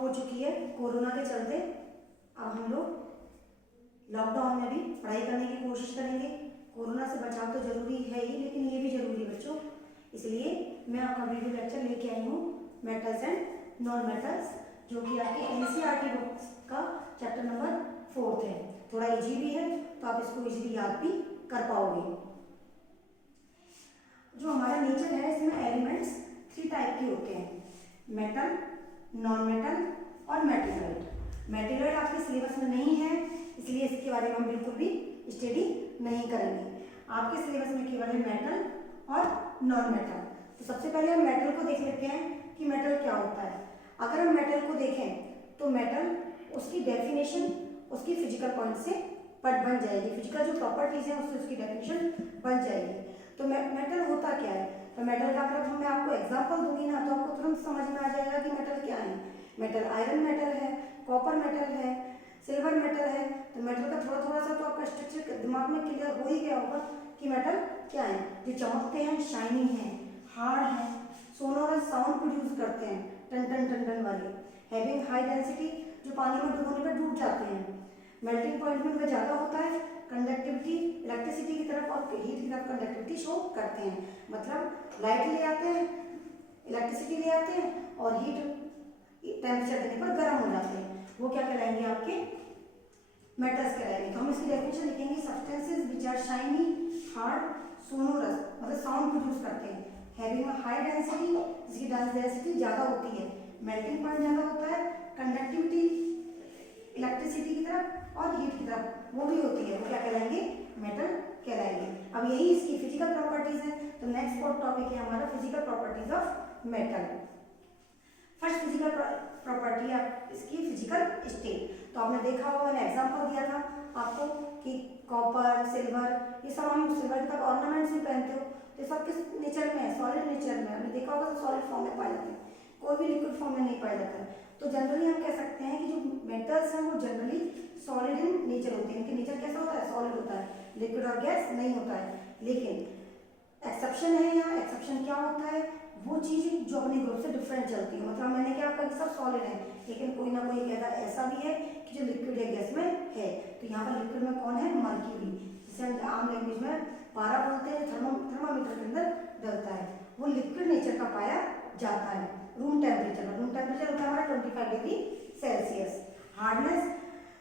हो चुकी है कोरोना के चलते। अब हम लोग लॉकडाउन में भी पढ़ाई करने की कोशिश करेंगे। कोरोना से बचाव तो जरूरी है ही, लेकिन ये भी जरूरी है बच्चों। इसलिए मैं आपका वीडियो लेक्चर लेके आई हूँ मेटल्स एंड नॉन मेटल्स, जो कि आपके एनसीईआरटी बुक्स का चैप्टर नंबर 4 है। थोड़ा इजी भी है तो आप इसको इजीली याद भी कर पाओगे। जो हमारा नेचर है इसमें एलिमेंट्स 3 टाइप के होते हैं, मेटल, नॉन मेटल और मेटेलॉइड। मेटेलॉइड आपके सिलेबस में नहीं है, इसलिए इसके बारे में हम बिल्कुल भी स्टडी नहीं करेंगे। आपके सिलेबस में केवल है मेटल और नॉन मेटल। तो सबसे पहले हम मेटल को देख लेते हैं कि मेटल क्या होता है। अगर हम मेटल को देखें तो मेटल, उसकी डेफिनेशन उसकी फिजिकल पॉइंट से बन जाएगी, फिजिकल जो प्रॉपर्टीज है उससे उसकी डेफिनेशन बन जाएगी। तो मेटल होता क्या है, तो मेटल का अगर मैं आपको एग्जांपल दूंगी ना तो आपको तुरंत समझ में आ जाएगा कि मेटल क्या है। मेटल आयरन मेटल है, कॉपर मेटल है, सिल्वर मेटल है। तो मेटल का थोड़ा थोड़ा सा तो आपका स्ट्रक्चर दिमाग में क्लियर हो ही गया होगा कि मेटल क्या है। जो चमकते हैं, शाइनिंग है, हार्ड है, सोनोरस साउंड प्रोड्यूस करते हैं, टन टन टन टन वाले, हैविंग हाई डेंसिटी, जो पानी में डुबोने पर डूब जाते हैं, मेल्टिंग पॉइंट में उनका ज़्यादा होता है, कंडक्टिविटी इलेक्ट्रिसिटी की तरफ और हीट की तरफ कंडक्टिविटी शो करते हैं। मतलब लाइट ले आते हैं, इलेक्ट्रिसिटी ले आते हैं और हीट टेम्परेचर देने पर गर्म हो जाते हैं। वो क्या कहलाएंगे, आपके मेटल्स कहलाएंगे। तो हम इसकी डेफिनेशन लिखेंगे, substances which are shiny, hard, sonorous, मतलब साउंड प्रोड्यूस करते हैं, हैविंग अ हाई डेंसिटी, जिसकी डेंसिटी ज़्यादा होती है, मेल्टिंग पॉइंट ज़्यादा होता है, कंडक्टिविटी इलेक्ट्रिसिटी की तरफ और हीट की तरफ वो भी होती है, वो क्या कहलाएंगे, मेटल कहलाएंगे। अब यही इसकी फिजिकल प्रॉपर्टीज है। तो नेक्स्ट टॉपिक है हमारा physical properties of metal. First physical property है इसकी फिजिकल स्टेट। तो आपने देखा होगा, मैंने एग्जांपल दिया था आपको कि कॉपर, सिल्वर, ये सब हम सिल्वर के ऑर्नामेंट्स भी पहनते हो, तो ये सब किस नेचर में है, सॉलिड नेचर में। आपने देखा होगा तो सॉलिड फॉर्म में पाए जाते हैं, कोई भी लिक्विड फॉर्म में नहीं पाया जाता है। तो जनरली हम कह सकते हैं कि जो मेटल्स हैं वो जनरली सॉलिड इन नेचर होते हैं। इनके नेचर कैसा होता है, सॉलिड होता है, लिक्विड और गैस नहीं होता है। लेकिन एक्सेप्शन है यहाँ। एक्सेप्शन क्या होता है, वो चीज जो अपने ग्रुप से डिफरेंट चलती है। मतलब मैंने क्या कहा कि सब सॉलिड है, लेकिन कोई ना कोई कहता ऐसा भी है कि जो लिक्विड या गैस में है। तो यहाँ पर लिक्विड में कौन है, मर्क्यूरी, जिसे हम आम लैंग्वेज में पारा बोलते हैं, थर्मामीटर के अंदर डलता है। वो लिक्विड नेचर का पाया जाता है रूम टेम्परेचर में। रूम टेम्परेचर होता है हमारा 25 डिग्री सेल्सियस। हार्डनेस,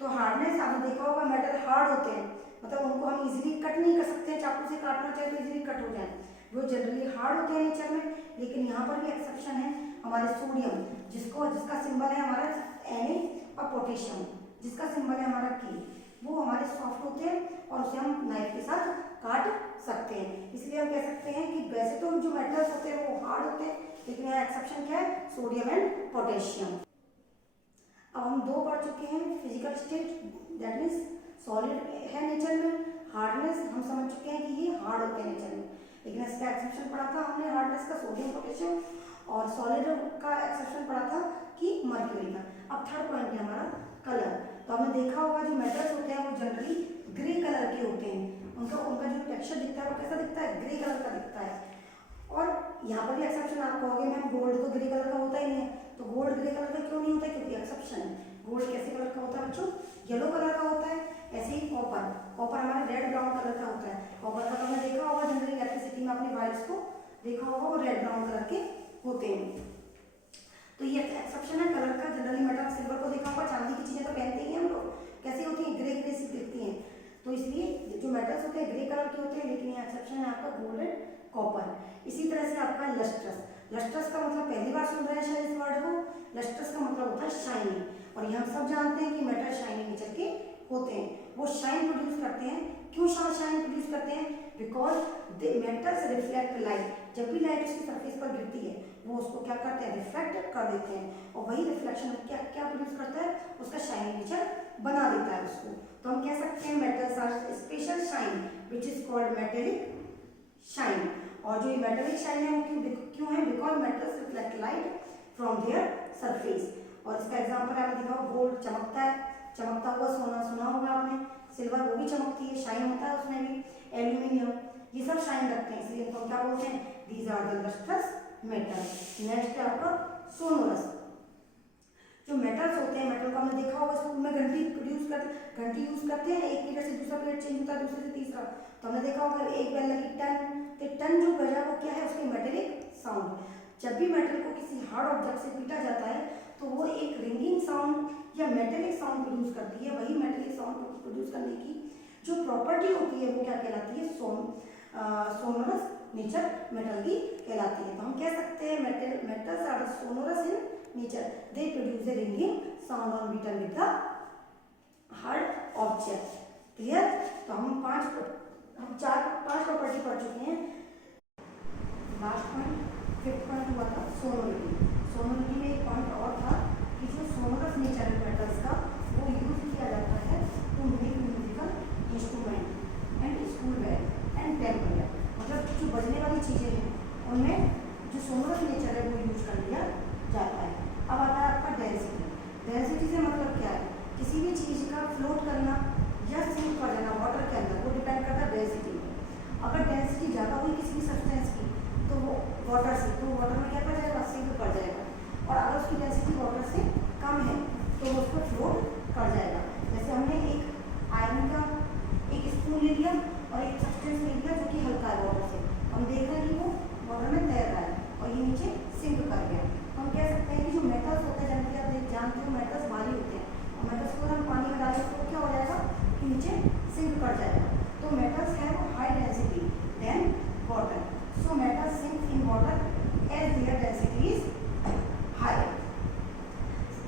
तो हार्डनेस आपने देखा होगा मेटल हार्ड होते हैं, मतलब उनको हम इजीली कट नहीं कर सकते हैं, चाकू से काटना चाहे तो इजीली कट हो जाए, वो जनरली हार्ड होते हैं नेचर में। लेकिन यहाँ पर भी एक्सेप्शन है, हमारे सोडियम, जिसका सिंबल है हमारा Na और पोटेशियम, जिसका सिंबल है हमारा K, वो हमारे सॉफ्ट होते हैं और उसे हम नाइफ के साथ काट सकते हैं। इसलिए हम कह सकते हैं कि वैसे तो जो मेटल्स होते हैं वो हार्ड होते हैं, लेकिन यहाँ एक्सेप्शन क्या है, सोडियम एंड पोटेशियम। अब हम दो पढ़ चुके हैं, physical state that means solid है नेचर में, हार्डनेस हम समझ चुके हैं कि ये हार्ड होते हैं नेचर में। लेकिन इसका एक्सेप्शन पढ़ा था हमने हार्डनेस का, सोडियम पोटेशियम, और सॉलिड का एक्सेप्शन पढ़ा था कि मर्क्यूरी का। अब थर्ड पॉइंट है हमारा कलर। तो हमने देखा होगा जो मेटल्स होते हैं वो जनरली ग्रे कलर के होते हैं, उनका जो टेक्सचर दिखता है वो कैसा दिखता है, ग्रे कलर का दिखता है। और यहाँ पर भी एक्सेप्शन आप कहोगे मैम गोल्ड तो ग्रे कलर का होता ही नहीं है, तो गोल्ड ग्रे कलर का क्यों नहीं होता है, क्योंकि एक्सेप्शन है। गोल्ड कैसे कलर का होता है बच्चों, येलो कलर का होता है। ऐसे ही कॉपर हमारा रेड ब्राउन कलर का होता है। कॉपर का तो हमने देखा होगा जनरली इलेक्ट्रिसिटी में अपने वायर्स को देखा होगा, वो रेड ब्राउन कलर के होते हैं। तो ये एक्सेप्शन है कलर का। जनरली मेटल सिल्वर को देखा होगा, चांदी की चीजें तो पहनते ही हैं हम लोग, कैसी होती है, ग्रे ग्रे सी दिखती हैं। तो इसलिए जो मेटल्स होते हैं ग्रे कलर के होते हैं, लेकिन ये एक्सेप्शन है आपका गोल्ड एंड कॉपर। इसी तरह से आपका लस्ट्रस। लस्ट्रस का मतलब पहली बार सुन रहे हैं शायद इस वर्ड को। लस्ट्रस का मतलब होता है शाइनी, और ये हम सब जानते हैं कि मेटल शाइनी नेचर के होते हैं। वो शाइन प्रोड्यूस करते हैं। क्यों शाइन प्रोड्यूस करते हैं, because the metals reflect light. जब भी लाइट उसकी सरफेस पर गिरती है वो उसको क्या करते हैं, रिफ्लेक्ट कर देते हैं, और वही रिफ्लेक्शन क्या क्या प्रोड्यूस करता है, उसका शाइनी नेचर बना देता है उसको। तो हम कह सकते हैं metals are special shine which is called metallic shine. और जो ये मेटेलिक शाइन है वो क्यों है, because metals reflect light from their surface. और इसका एग्जांपल आपने देखा हो, गोल्ड चमकता है, चमकता हुआ सोना सुना होगा आपने, सिल्वर वो भी चमकती है, शाइन होता है उसमें भी, एल्यूमिनियम ये सब शाइन रखते हैं, इसलिए इनको क्या बोलते हैं, these are the lustrous metal. Next है आपका सोनोरस। जो मेटल्स होते हैं, मेटल को हमने देखा होगा स्कूल में, घंटी यूज करते हैं, एक पीरियड से दूसरा पीरियड चेंज होता है, दूसरे से तीसरा। तो हमने देखा होगा एक बेल लगी टन, तो टन जो बजा वो क्या है, उसकी मेटेलिक साउंड। जब भी मेटल को किसी हार्ड ऑब्जेक्ट से पीटा जाता है तो वो एक रिंगिंग साउंड या मेटेलिक साउंड प्रोड्यूस करती है। वही मेटेलिक साउंड प्रोड्यूस करने की जो प्रॉपर्टी होती है वो क्या कहलाती है, सोनोरस नेचर मेटल की कहलाती है। तो हम कह सकते हैं metals are sonorous in nature, they produce a ringing sound on beaten with the hard object. Clear? तो हम पांच प्रॉपर्टी पढ़ चुके हैं। लास्ट पॉइंट, फिफ्थ पॉइंट हुआ था सोनोरिटी। सोनोरिटी में एक पॉइंट और था कि जो सोनोरस नेचर मेटल्स का वो यूज किया जाता है to make musical instrument and school ware and temple ware. मतलब जो बजने वाली चीज़ें हैं उनमें जो सोनोरस नेचर है वो यूज कर लिया जाता है। अब आता है आपका डेंसिटी। डेंसिटी से मतलब क्या है, किसी भी चीज़ का फ्लोट करना या सिंक कर जाना वाटर के अंदर, वो डिपेंड करता है डेंसिटी पर। अगर डेंसिटी ज़्यादा हुई किसी भी सब्सटेंस की तो वो वाटर से, तो वाटर में क्या कर जाएगा, सिंक कर जाएगा। और अगर उसकी डेंसिटी वाटर से कम है तो वो उसको फ्लोट कर जाएगा। जैसे हमने एक आयरन का एक स्पून ले लिया और एक सब्सटेंस ले लिया जो कि हल्का है वाटर से, हम देख रहे हैं कि वो वाटर में तैर रहा है और ये नीचे सिंक कर गया। तो हम कह सकते हैं कि जो मेटल्स होते हैं, जैसे आप जानते हो मेटल्स भारी होते हैं, और मेटल्स को हम पानी में डालें तो क्या हो जाएगा कि नीचे सिंक कर जाएगा। तो metals have high density than water, so metals sink in water as their density is high।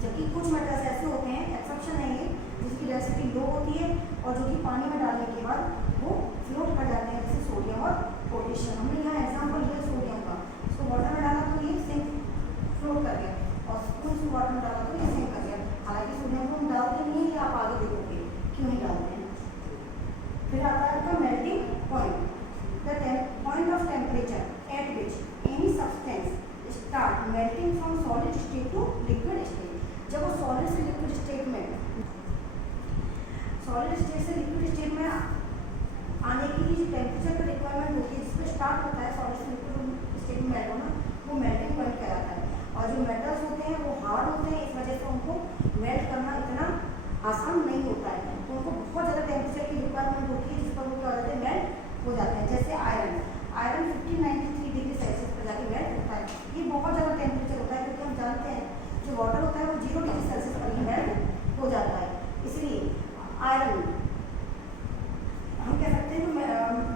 जबकि कुछ मेटल्स ऐसे होते हैं, एक्सेप्शन है ये, जिसकी डेंसिटी लो होती है और जो कि पानी में डालने के बाद वो फ्लोट कर जाते हैं, जैसे सोडियम और पोटेशियम। हमने यहाँ एग्जाम्पल लिया सोडियम का, इसको वाटर में डाला तो ये सिंक फ्लोट कर गया और स्पून से वाटर में डाला तो ये सिंक कर गया। हालांकि सोडियम को हम डालते नहीं है, आप आगे देखोगे क्यों नहीं डालते हैं। फिर आता है आपका melting point, the point of temperature at which any substance start melting from solid state to liquid state। जब वो solid से liquid state में, solid state से liquid state में आने के लिए जो टेम्परेचर का रिक्वायरमेंट होती है, जिस पर स्टार्ट होता है solid से liquid state में मेल्ट होना, वो मेल्टिंग पॉइंट कहलाता है। और जो मेटल्स होते हैं वो हार्ड होते हैं, इस वजह से उनको मेल्ट करना इतना आसान नहीं होता है, तो उनको बहुत ज़्यादा टेम्परेचर की रिक्वायरमेंट होती है, जिस पर वो क्या हो जाते हैं, मेल्ट हो जाते हैं। जैसे आयरन 1593 डिग्री सेल्सियस पर जाके मेल्ट होता है। ये बहुत ज़्यादा टेम्परेचर होता है, क्योंकि हम जानते हैं जो वाटर होता है वो 0 डिग्री सेल्सियस पर ही मेल्ट हो जाता है। इसलिए आयरन हम कह सकते हैं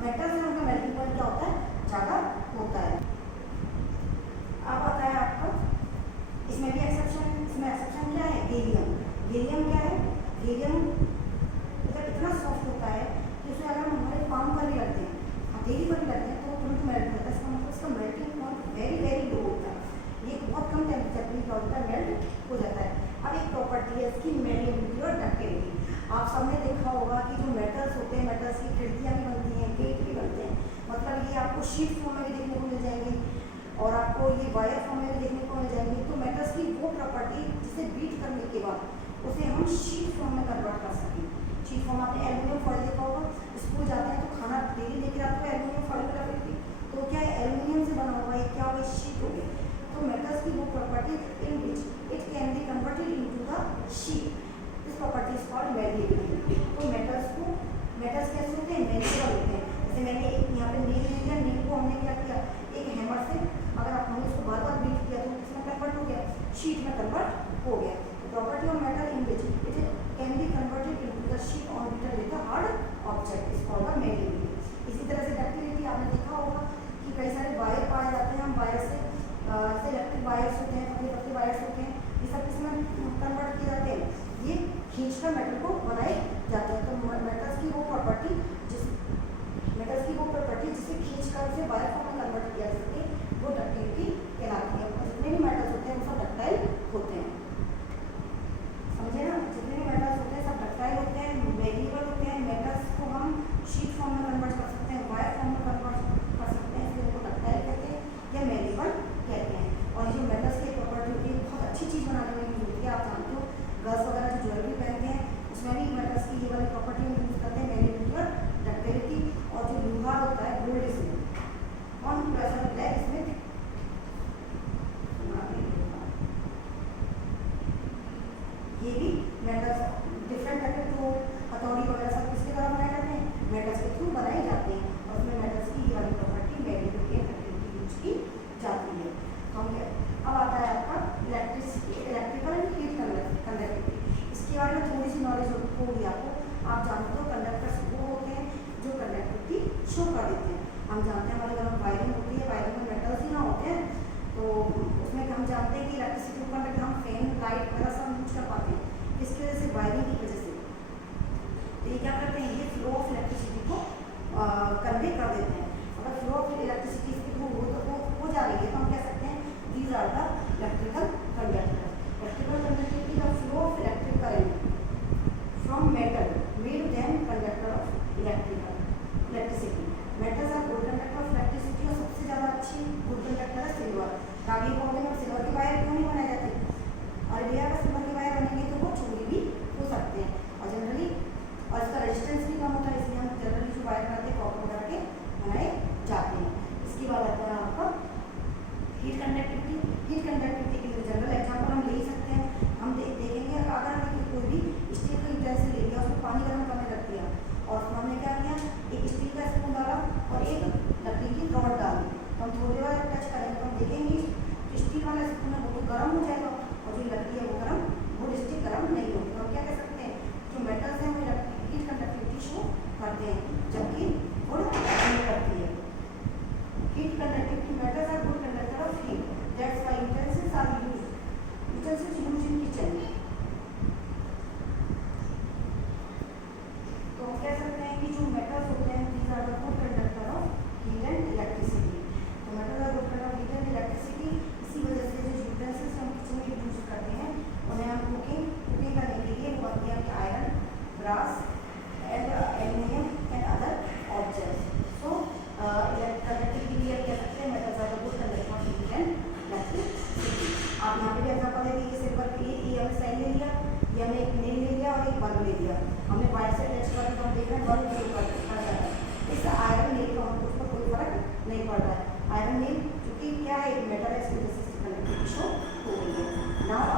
मेटल से उनका मेल्टिंग पॉइंट क्या होता है, ज़्यादा होता है। अब आता है आपका इसमें भी एक्सेप्शन, इसमें एक्सेप्शन क्या है, गैलियम। गैलियम क्या है, गैलियम मतलब इतना सॉफ्ट होता है कि उसे अगर हम हमारे पाम पर भी रखते हैं, हथेली पर भी रखते हैं तो वो तुरंत मेल्ट होता है। इसका मतलब इसका melting point very very low होता है, ये बहुत कम टेम्परेचर पर क्या होता है, मेल्ट हो जाता है। अब एक प्रॉपर्टी है इसकी मेलिबिलिटी और डक्टिलिटी। आप सबने देखा होगा कि जो मेटल्स होते हैं, मेटल्स की खिड़कियाँ भी बनती हैं, गेट भी बनते हैं, मतलब ये आपको शीट फॉर्म में भी देखने को मिल जाएंगे और आपको ये वायर फॉर्म में भी देखने को मिल जाएंगे। तो मेटल्स की वो प्रॉपर्टी जिसे बीट करने के बाद उसे हम शीट फॉर्म में कन्वर्ट कर सकें। शीट फॉर्म आपने एल्यूमिनियम फॉइल देखा होगा, स्कूल जाते हैं तो खाना डेली लेकर आते हो एल्यूमिनियम फॉइल में रखी थी, तो क्या है, एल्यूमिनियम से बना हुआ है, क्या होगा, शीट हो गई। तो मेटल्स की वो property in which it can be converted into the sheet, this property is called malleability. तो मेटल्स कैसे होते हैं, मेलिएबल होते हैं। जैसे मैंने एक यहाँ पे नील ले लिया, नील को हमने क्या किया, एक हैमर से अगर हमने उसको बार बार बीट किया तो किसमें कन्वर्ट हो गया, शीट में कन्वर्ट हो गया। Property of metal in which it can be converted into the sheet on beaten with the hard object is called the malleability. इसी तरह से डक्टिलिटी आपने देखा होगा कि कई सारे हम थोड़ी देर टच करेंगे तो हम देखेंगे जो स्टील वाला स्पून है वो तो गर्म हो जाएगा और जो लकड़ी है वो गर्म, वो स्टिक गर्म नहीं होगी। तो हम क्या कह सकते हैं, जो मेटल्स हैं वो हीट कंडक्टिविटी शो करते हैं, जबकि वुड नहीं करती है। Heat conductivity metals are good conductor of heat, that's why utensils are used, utensils used in kitchen. तो हम कह सकते हैं कि जो मेटल्स होते हैं these are the good conductor of heat and electricity. तो metal are good conductor of heat and electricity, इसी वजह से जो यूटेंसिल्स हम किचन में यूज करते हैं उन्हें हम कुकिंग करने के लिए बनते हैं iron, brass and aluminium and other objects. So conductivity भी आप कह सकते हैं metals are the good conductor of heat and electricity. आप यहाँ पे भी एग्जांपल है कि ये सिल्वर की ये हमने साइन ले लिया, ये हमने एक नेल ले लिया और एक बल्ब ले लिया, हमने वायर से अटैच कर तो हम देख रहे हैं बल्ब के ऊपर पड़ रहा है। इस आयरन नेल का हमको उस पर कोई फर्क नहीं पड़ रहा है। आयरन नेल क्योंकि क्या है, एक मेटल है, इसकी वजह से कंडक्टिविटी शो हो रही है। नाउ